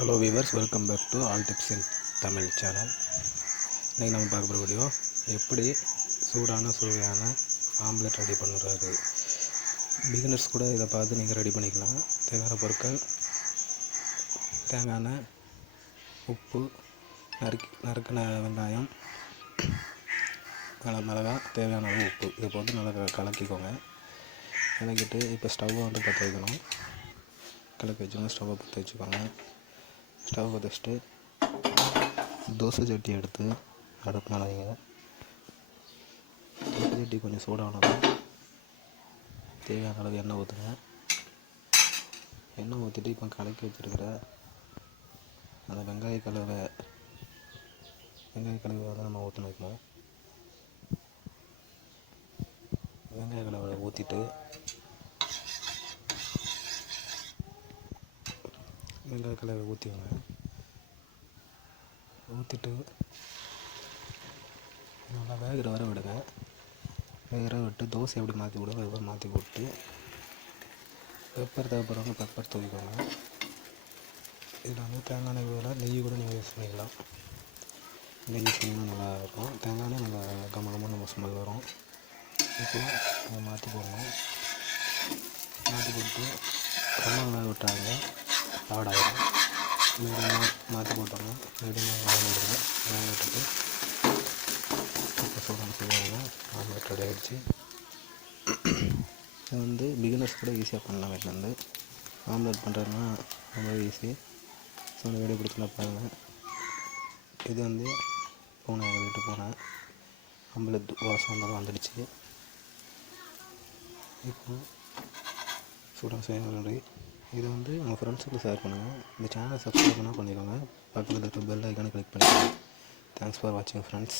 Hello viewers, welcome back to all tips in Tamil channel. இன்றைக்கி நம்ம பார்க்க போகிற வீடியோ எப்படி சூடான சுவையான ஆம்லெட் ரெடி பண்ணுறது. பிகினர்ஸ் கூட இதை பார்த்து நீங்கள் ரெடி பண்ணிக்கலாம். தேவையான பொருட்கள்: தேங்காய் எண்ணெய், உப்பு, நறுக்கின வெங்காயம், மிளகாய், தேவையான அளவு உப்பு. இதை போட்டு நல்லா கலக்கிக்கோங்க. கலக்கிட்டு இப்போ ஸ்டவ்வை பற்ற வைக்கணும். கலக்கி வச்சுக்கோங்க. ஸ்டவ்வை பற்ற வச்சுக்கோங்க. ஸ்டவ் பற்ற வச்சுட்டு தோசை சட்டி எடுத்து அடுப்பு மேலே வைங்க. தோசை சட்டி கொஞ்சம் சூடானதும் தேவையான அளவு எண்ணெய் ஊற்றுங்க. எண்ணெய் ஊற்றிட்டு இப்போ கலக்கி வச்சுருக்கிற அந்த வெங்காய கலவை வந்து நம்ம ஊற்றி வைக்கணும். வெங்காய கலவை ஊற்றிட்டு வெங்காய கலவை ஊற்றிடுங்க. ஊற்றிட்டு நல்லா வேகிற வர விடுங்க. வேகிற விட்டு தோசை எப்படி மாற்றி விடுவோம் அதுபோல் மாற்றி போட்டு பெப்பர் தேவைப்படுறவங்க பெப்பர் தூக்கிக்கோங்க. இதில் வந்து தேங்காய் எண்ணெய் பதிலாக நெய் கூட நீங்கள் யூஸ் பண்ணிக்கலாம். நெய் யூஸ் பண்ணிங்கன்னா நல்லாயிருக்கும். தேங்காய் எண்ணெய் நல்லா கம்ம நம்ம ஸ்மெல் வரும். இப்போ அதை மாற்றி போடணும். மாற்றி போட்டு ரொம்ப வேக விட்டாங்க ஆடாயிடும். மீடியமாக மாற்றி போட்டோம்னா மீடியமாக வேக விடுங்க. வேக விட்டுட்டு இப்போ சூடான செய்வாங்க. ஆம்லெட் ரெடி ஆகிடுச்சு. இது வந்து பிகினர்ஸ் கூட ஈஸியாக பண்ணலாம். வீட்டிலேருந்து ஆம்லெட் பண்ணுறதுனா ரொம்ப ஈஸி. ஸோ அந்த வீடியோ பிடிச்சினா பாருங்கள். இது வந்து எங்கள் வீட்டு போனேன். ஆம்லெட் வாசம் வந்தாலும் வந்துடுச்சு. இப்போ சூடாக செய்ய இது வந்து உங்கள் ஃப்ரெண்ட்ஸுக்கு ஷேர் பண்ணுங்கள். இந்த சேனலை சப்ஸ்கிரைப் பண்ணிக்கோங்க. பக்கத்தில் இருக்க பெல் ஐக்கானை கிளிக் பண்ணிக்கோங்க. தேங்க்ஸ் ஃபார் வாட்சிங் ஃப்ரெண்ட்ஸ்.